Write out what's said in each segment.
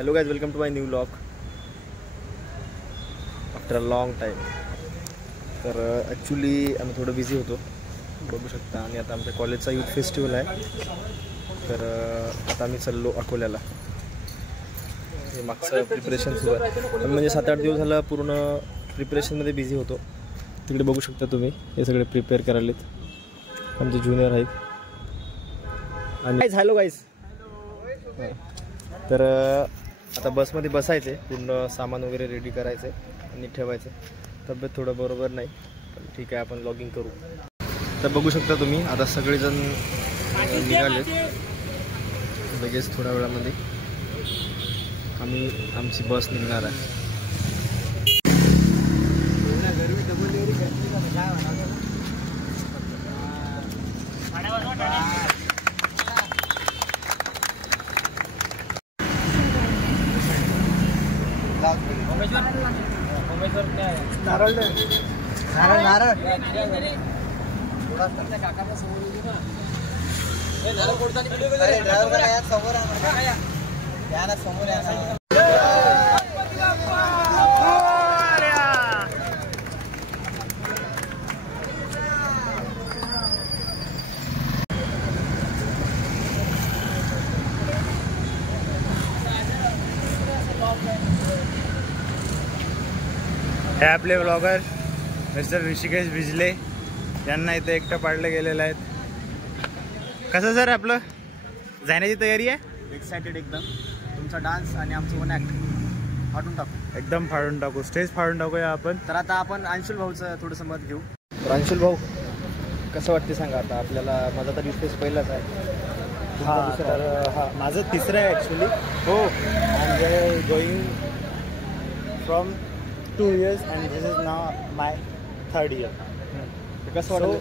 Hello guys, welcome to my new vlog after a long time. तर actually आम्ही थोडं बिझी होतो, बघू शकता. आणि आता आमच्या कॉलेजचा यूथ फेस्टिवल आहे. तर आता आम्ही चाललो अकोल्याला. हे मागचं प्रिपरेशन सुरू आहे. म्हणजे 7-8 दिवस झालं पूर्ण प्रिपरेशनमध्ये बिझी होतो. तिकडे बघू शकता तुम्ही, हे सगळे प्रिपेअर करायलेत, आमचे ज्युनियर आहेत. आणि हॅलो गाईज. तर आता बसमध्ये बसायचे, पूर्ण सामान वगैरे रेडी करायचे आणि ठेवायचे. तब्येत थोडं बरोबर नाही, पण ठीक आहे, आपण लॉगिंग करू. तर बघू शकता तुम्ही, आता सगळेजण निघालेत. लगेच थोड्या वेळामध्ये आमची बस निघणार आहे. नारळ हे आपले ब्लॉगर मिस्टर ऋषिकेश बिजले यांना इथे एकटं पाडलं गेलेलं आहे. कसं सर आपलं जाण्याची तयारी आहे? एक्सायटेड एकदम. तुमचा डान्स आणि आमचं वन ॲक्ट फाडून टाकू, एकदम फाडून टाकू, स्टेज फाडून टाकूया आपण. तर आता आपण अंशुल भाऊचं थोडंसं मत घेऊ. तर अंशुल भाऊ, कसं वाटते सांगा? आता आपल्याला, माझा तर युथ फेस्ट पहिलाच आहे. माझं तिसरं आहे ॲक्च्युली. हो, आय going from 2 years and this is now my 3rd year. कसं वाटलं?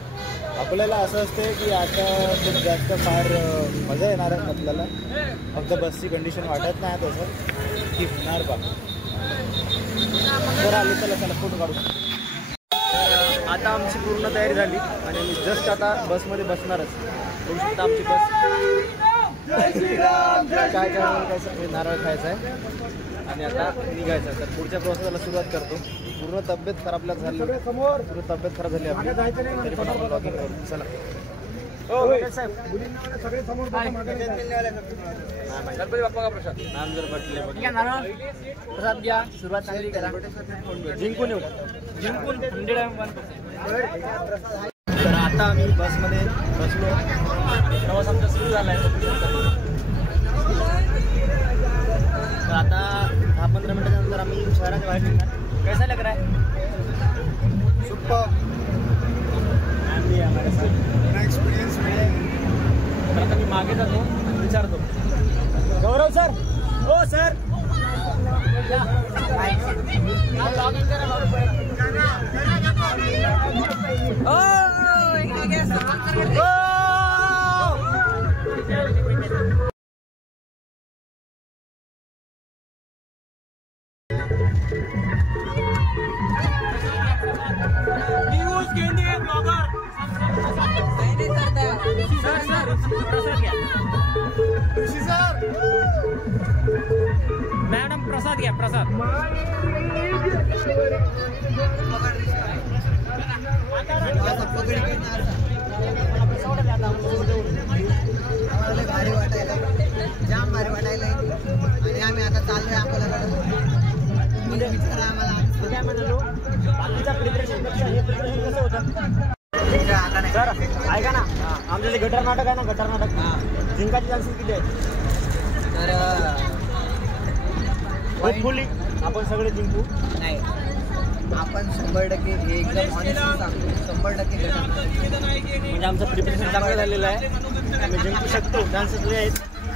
आपल्याला असं असते की आता खूप जास्त फार मजा येणार आहे आपल्याला. फक्त बसची कंडिशन वाटत नाही तसं की होणार बा. तर आले, चला फोटो काढू. तर आता आमची पूर्ण तयारी झाली आणि मी जस्ट आता बसमध्ये बसणारच. बघू शकता आमची बस. काय नारळ खायचं आहे आणि आता निघायचं. तर पुढच्या प्रोसेसला सुरुवात करतो. पूर्ण तब्येत खराब झाली, पूर्ण तब्येत खराब झाली आपली, तरी पण आपण लॉगिंग करू. चला. साहेब, गणपती बाप्पा का प्रसाद नाम जर म्हटले प्रसाद घ्या, सुरुवात चांगली करा, जिंकून येऊ, जिंकून 100%. तर आता आम्ही बसमध्ये बसलो, प्रवास आमचा सुरू झाला आहे. तर आता 10-15 मिनिटाच्या नंतर आम्ही शहराच्या बाहेर निघणार. कैसा लग रहा है? सुपर. एक्सपिरियन्स. तर आता मी मागे जातो आणि विचारतो, गौरव सर, हो सर, मॅडम प्रसाद घ्या, प्रसाद. भारी वाटायला, जाम भारी वाटायला. आणि आम्ही आता चाललोय आपल्याला. विचारा आम्हाला बाकीच्या प्रिपरेशनपेक्षा हे प्रिपरेशन कसं होतं? सर ऐका ना, आमचं जे गटर नाटक आहे ना, गटर नाटक, जिंकायचे चान्सेस किती आहेत? तर होपफुली आपण सगळे जिंकू. नाही, आपण 100% हे एकदम ऑनेस्टली सांगतो, 100% गटर. म्हणजे आमचं प्रिपरेशन चांगलं झालेलं आहे, आम्ही जिंकू शकतो, चान्सेस लय आहेत.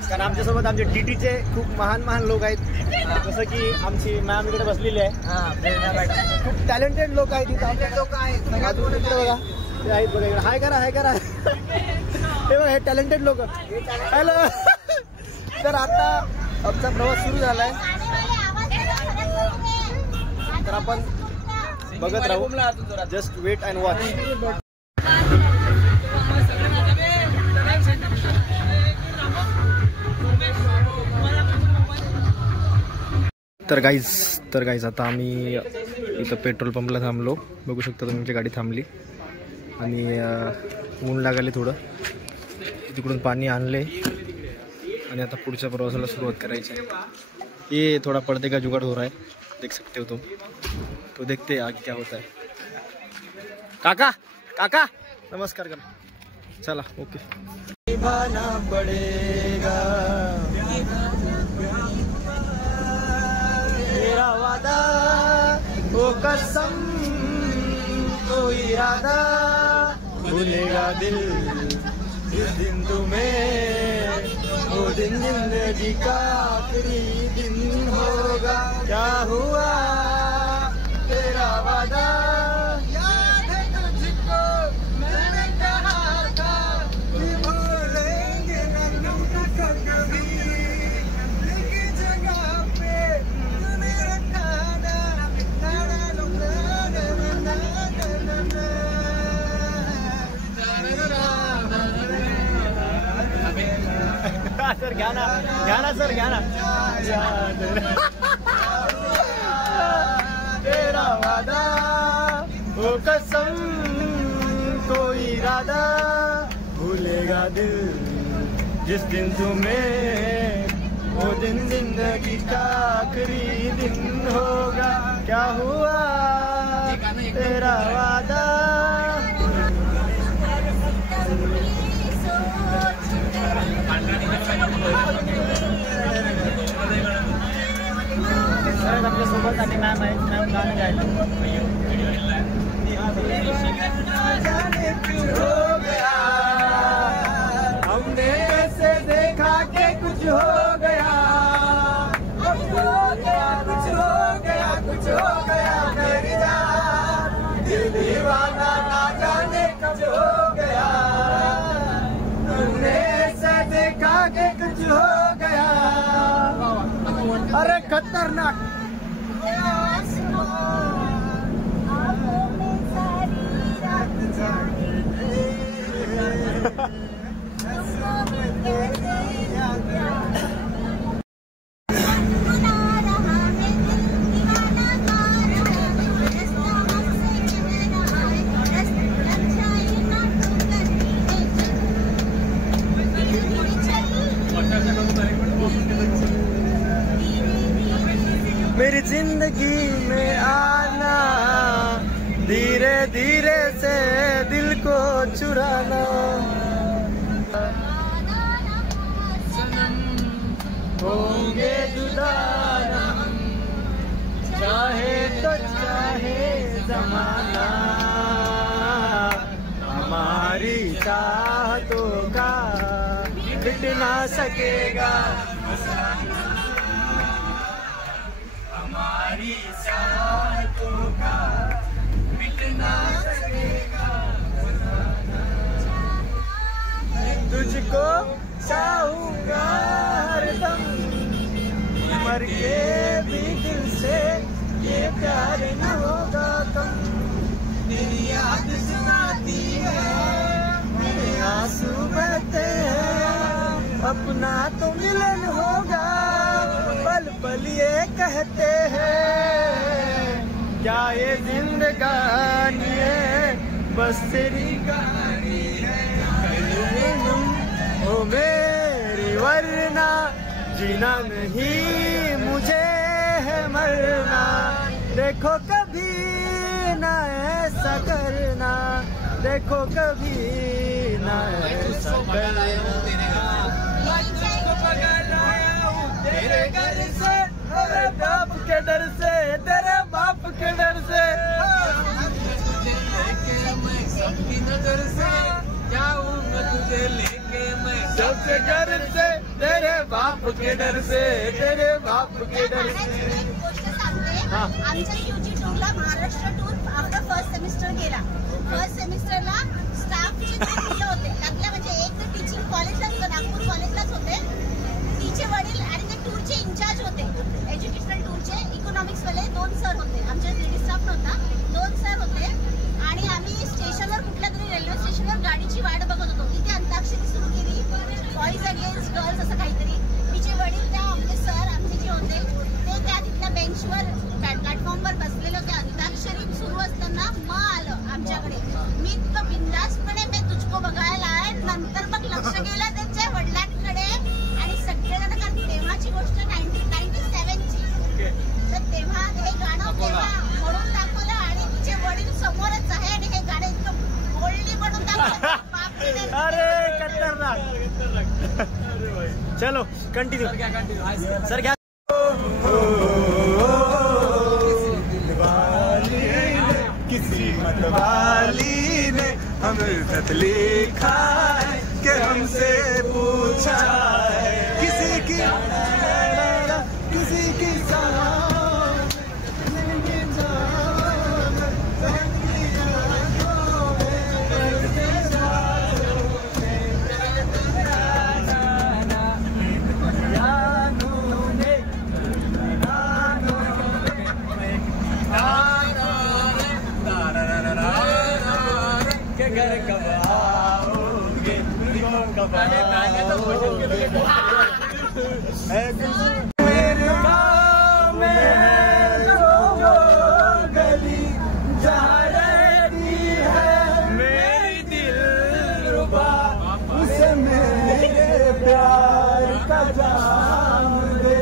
कारण आमच्यासोबत आमचे टीटीचे खूप महान लोक आहेत. जसं की आमची मॅम इकडे बसलेली आहे. खूप टॅलेंटेड लोक आहेत इथे. लोक आहेत बघा, ते आहेत बघा इकडे. हाय करा हे बघा, हे टॅलेंटेड लोक. हॅलो. तर आता आमचा प्रवास सुरू झाला आहे. तर आपण बघत राहू. Just wait and watch. तर गाईज आता आम्ही इथं पेट्रोल पंपला थांबलो. बघू शकता तुम्ही, आमची गाडी थांबली आणि ऊन लागले थोडं. तिकडून पाणी आणले आणि आता पुढच्या प्रवासाला सुरुवात करायची आहे. ये थोड़ा पर्दे का जुगाड़ हो रहा है, देख सकते हो तुम. तो देखते आगे क्या होता है. काका काका नमस्कार कर. चला ओके. निभाना पड़ेगा तेरा वादा, वो कसम, वो इरादा, भूलेगा दिल जिस दिन तुम्हें, वो दिन जिंदगी का आखिरी दिन होगा. क्या हुआ तेरा वादा, याद है तुझको मैंने कहा था कि भूलेंगे न कभी, लेकिन जगह पे तूने रखा ना. सर गाना गाना सर गाना. तेरा वादा, वो कसम, कोई इरादा, भूलेगा दिल जिस दिन तुम्हें, वो दिन जिंदगी का आखिरी दिन होगा. क्या हुआ तेरा वादा. आपल्या सोबत आणि मॅम आहेत, मॅम गाणं गायला. हमने कैसे देखा के कुछ हो गया, कुछ हो गया, कुछ हो गया, कुछ हो गया मेरी जान. दिल दीवाना ना जाने कब हो गया. हमने ऐसे देखा के कुछ हो गया. अरे खतरनाक. मेरी जिंदगी में आना, धीरे धीरे से दिल को चुराना. होंगे जुदा हम, चाहे तो चाहे जमाना. हमारी चाहतों का मिट ना सकेगा. हमारी चाहतों का मिट ना सकेगा. तुझको चाहूंगा हरदम, मर के भी दिल से ये प्यार न होगा कम. मेरी याद सुनाती है, मेरे आंसू बहते हैं. अपना तो मिलन होगा, पल पल ये कहते हैं. क्या ये जिंदगानी है, बस तेरी कहानी है. ओ मेरी वरना जीना नहीं मुझे है मरना. देखो कभी ना ऐसा करना, देखो कभी ना ऐसा करना. तेरे घर से, तेरे बाप के डर से, तेरे बाप के डर से. सबकी नजर से जाऊंगा तुझे लेके मैं, सबके घर से, तेरे बाप के डर से, तेरे बाप के डर से. आमच्या यूजी टूरला महाराष्ट्र टूर आपला फर्स्ट सेमिस्टर गेला. फर्स्ट सेमिस्टरला स्टाफचे जे मुलं होते त्यातल्या, म्हणजे एक तर टीचिंग कॉलेजलाच, नागपूर कॉलेजलाच होते. तिचे वडील आणि ते टूरचे इंचार्ज होते, एज्युकेशनल टूरचे. इकॉनॉमिक्स वाले 2 सर होते, आमच्या लेडी स्टाफ नव्हता. 2 सर होते आणि आम्ही स्टेशनवर, कुठल्या तरी रेल्वे स्टेशनवर गाडीची वाट बघत होतो. तिथे अंताक्षरी सुरू केली, बॉईज अगेन्स्ट गर्ल्स असं काहीतरी. तिचे वडील, त्या आमचे सर आमचे जे होते ते त्या तिथल्या बेंच चलो कंटिन्यू सर क्या किसी मतवाली ने हमें खत लिखा है कि हमसे पूछा है किसी की घर कब आओगे कब आओगे मेरे गाँव में जो गली जहाँ रहती है मेरी दिलरुबा उसे मेरे प्यार का जाम दे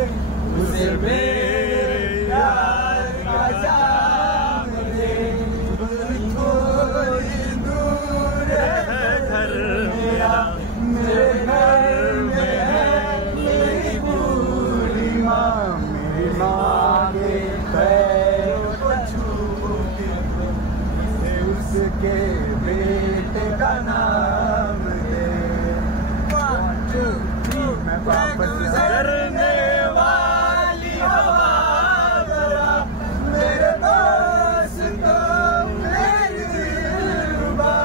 उसे मेरे प्यार का जाम दे मेरे घर में है मेरी पूरी माँ मेरी माँ के पैरों को छू के उसके बेटे का नाम दे मैं वापस करने वाली हवा जरा मेरे पास तो मेरी दिलरुबा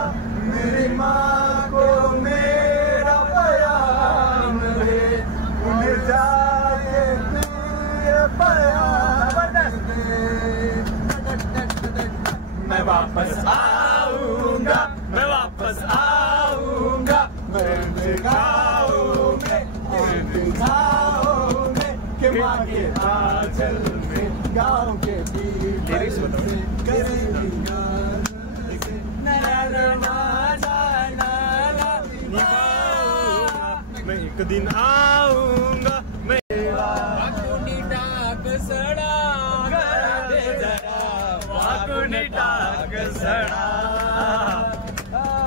मेरी माँ को मेरा प्याम दे उन्हें जाके मेरा प्याम दे मैं वापस आऊंगा मैं वापस आऊंगा मैं गाँव में कि माँ के आंचल में गाँव के लिरिक्स मैं एक दिन आऊंगा मैं वाकुनी टाक सड़ा करा दे जरा वाकुनी टाक सड़ा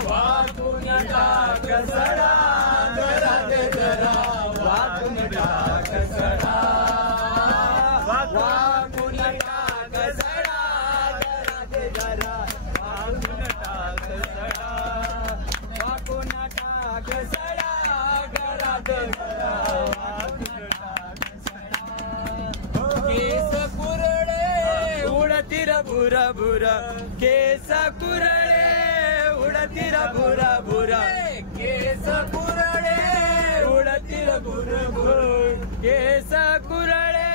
वाकुनी टाक सड़ा करा दे जरा वाकुनी टाक सड़ा वाकुनी टाक सड़ा करा दे जरा वाकुनी टाक सड़ा वाकुनी टाक सड़ा करा दे जरा वाकुनी टाक सड़ा केस कुरळे उडतीर बुरा बुरा केस कुरळे उडतीर बुरा बुरा केस कुरळे उडतीर बुरा बुरा केस कुरळे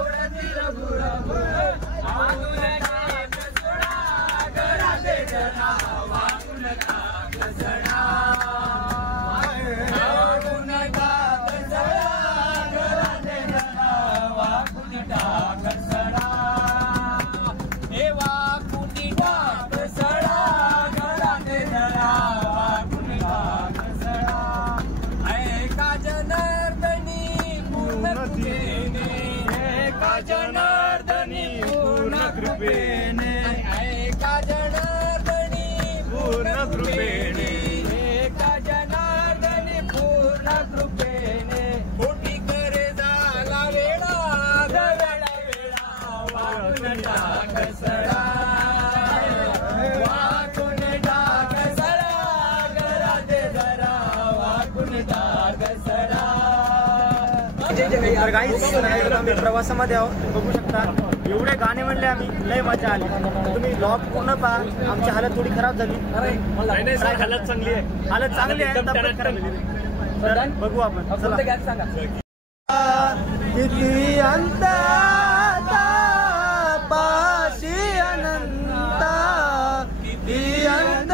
उडतीर बुरा बुरा वाकुन टाक सडा करा दे जरा वाकुन टाक सडा वाकुन टाक सडा करा दे जरा वाकुन टाक सडा हे वाकुन टाक सडा करा दे जरा वाकुन टाक सडा ऐका जनार्दनी पूर्ण कृपेने ऐका जनार्दनी पूर्ण कृपेने ऐका जनार्दनी पूर्ण कृपेने ऐका जनार्दनी पूर्ण कृपेने मोठी करे झाला वेळा वेळा वेळा वाकुन टाक सडा वाकुन टाक सडा करा दे जरा वाकुन टाक सडा तर गाईस आम्ही प्रवासामध्ये आहोत बघू शकता एवढे गाणे म्हणले आम्ही लय मजा आली तुम्ही ब्लॉग पूर्ण पहा आमची हालत थोडी खराब झाली हालत चांगली आहे हालत चांगली आहे तब्येत खराब झाली तर बघू आपण चला सांगा किती अंत पाशी अनंत किती अंत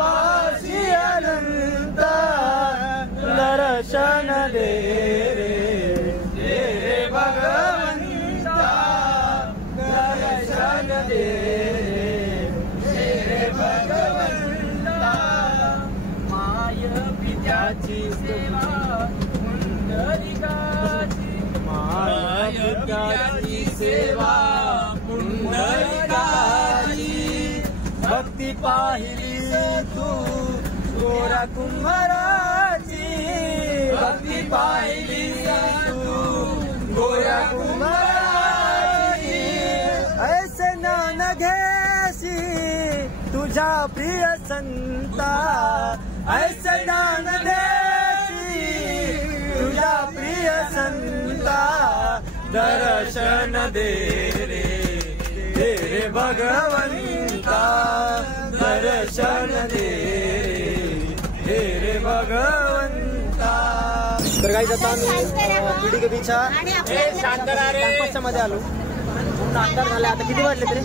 पाशी अनंत दर्शन दे रे भगवंता दर्शन दे रे भगवंता माय पित्याची सेवा पुंडलिकाची माय पित्याची सेवा पुंडलिकाची भक्ती पाहिली तू गोरा कुंभाराची भक्ती पाहिली गोऱ्या कुंभाराची ऐसे ज्ञान घेसी तुझ्या प्रिय संता ऐसे ज्ञान देसी तुझ्या प्रिय संता दर्शन दे रे भगवंता दर्शन दे रे भगवंता. तर काही आता आम्ही PDKBच्या कॅम्पसच्या मध्ये आलो. पूर्ण अंधार झाला. आता किती वाजले तरी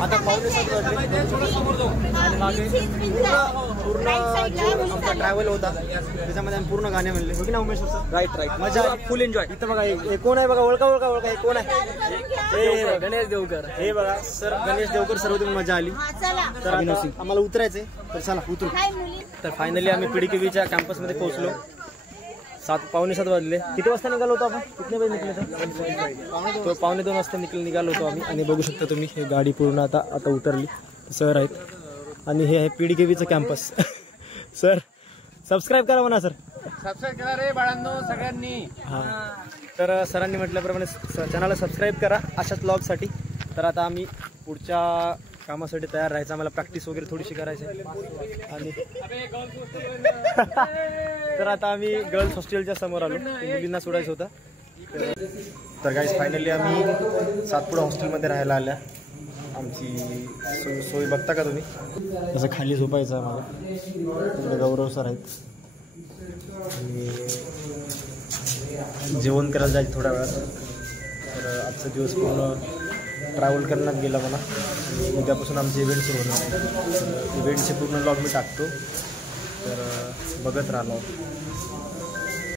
आता 6:45 वाजले. पूर्ण आमचा ट्रॅव्हल होता त्याच्यामध्ये आम्ही पूर्ण गाणे म्हणले हो की ना उमेश सर. राईट मजा फुल एन्जॉय. इथं बघा हे कोण आहे बघा. ओळखा हे कोण आहे. गणेश देवकर. हे बघा सर गणेश देवकर. सर्व तुम्ही मजा आली. तर आम्हाला उतरायचंय तर चला उतरू. तर फायनली आम्ही PDKBच्या कॅम्पसमध्ये पोहोचलो. 7:45 वाजले. किती वाजता निघालो होतो आपण. किती वाजता निघले तर 2:45 वाजता निघालो होतो आम्ही. आणि बघू शकता तुम्ही हे गाडी पूर्ण आता उतरली. सर आहेत आणि हे आहे PDKBचं कॅम्पस. सर सबस्क्राईब करा म्हणा. सर सबस्क्राईब करा रे बाळांनो सगळ्यांनी. हां तर सरांनी म्हटल्याप्रमाणे चॅनलला सबस्क्राईब करा अशाच ब्लॉगसाठी. तर आता आम्ही पुढच्या कामासाठी तयार राहायचं. आम्हाला प्रॅक्टिस वगैरे थोडीशी करायची आहे. आणि तर आता आम्ही गर्ल्स हॉस्टेलच्या समोर आलो. मुलींना सोडायचं होतं. तर गाईज फायनली आम्ही सातपुडा हॉस्टेलमध्ये राहायला आल्या. आमची सोय बघता का तुम्ही. तसं खाली झोपायचं आहे मला. तिकडे गौरव सर आहेत. आणि जेवण करायला जायचं थोड्या वेळात. तर आजचा दिवस पूर्ण ट्रॅव्हल करण्यात गेला मला. उद्यापासून आमचे इव्हेंट सुरू होणार आहे. इव्हेंटचे पूर्ण लॉग मी टाकतो. तर बघत राहणार.